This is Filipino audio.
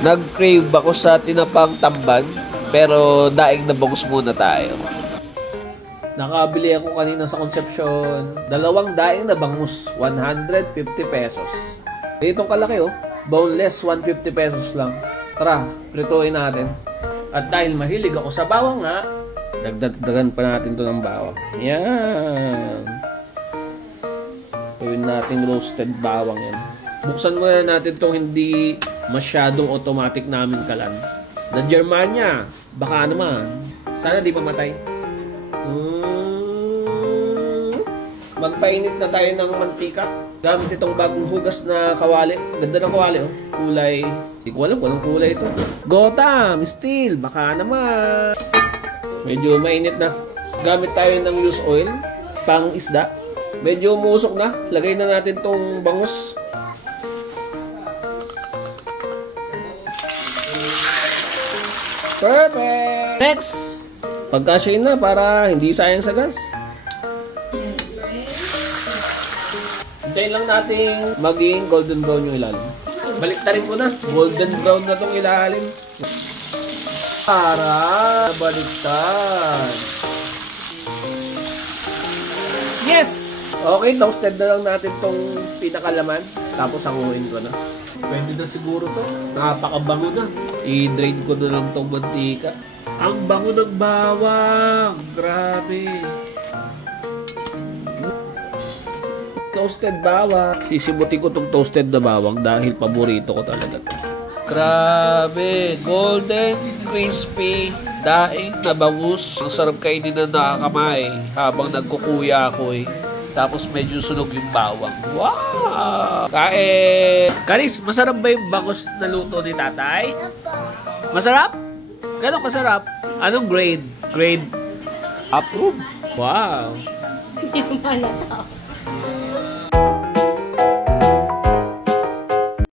Nag-crave ako sa tinapang tamban, pero daing na bangus muna tayo. Nakabili ako kanina sa Concepcion. 2 daing na bangus, 150 pesos. Itong kalaki oh, boneless, 150 pesos lang. Tara, prituin natin. At dahil mahilig ako sa bawang nga, dagdagan pa natin to ng bawang. Yan. Gawin natin roasted bawang yan. Buksan muna natin itong hindi masyadong automatic namin kalan. Na Germania, baka naman. Sana di pamatay. Magpainit na tayo ng mantika. Gamit itong bagong hugas na kawali. Ganda ng kawali, oh. Kulay. Hindi ko alam kung anong kulay ito. Gotham, steel, baka naman. Medyo mainit na. Gamit tayo ng loose oil, pang isda. Medyo umusok na. Lagay na natin itong bangus. Perfect! Next! Pagkasyain na para hindi sayang sa gas. Hintayin lang natin maging golden brown yung ilalim. Baliktarin ko na. Golden brown na tong ilalim. Para baliktad. Yes! Okay, toasted na lang natin tong pinakalaman. Tapos hanguin ko na. Pwede na siguro to. Napakabango na. I-drain ko na lang tong mantika. Ang bango ng bawang. Grabe. Toasted bawang. Sisimutin ko tong toasted na bawang dahil paborito ko talaga to. Grabe. Golden, crispy, daing na bangus. Ang sarap kainin na nakakamay habang nagkukuya ako eh. Tapos medyo sunog yung bawang. Wow! Kain! Karis, masarap ba yung bangus na luto ni tatay? Masarap? Gano'ng kasarap? Anong grade? Grade? Approve? Wow! Hindi naman na tao.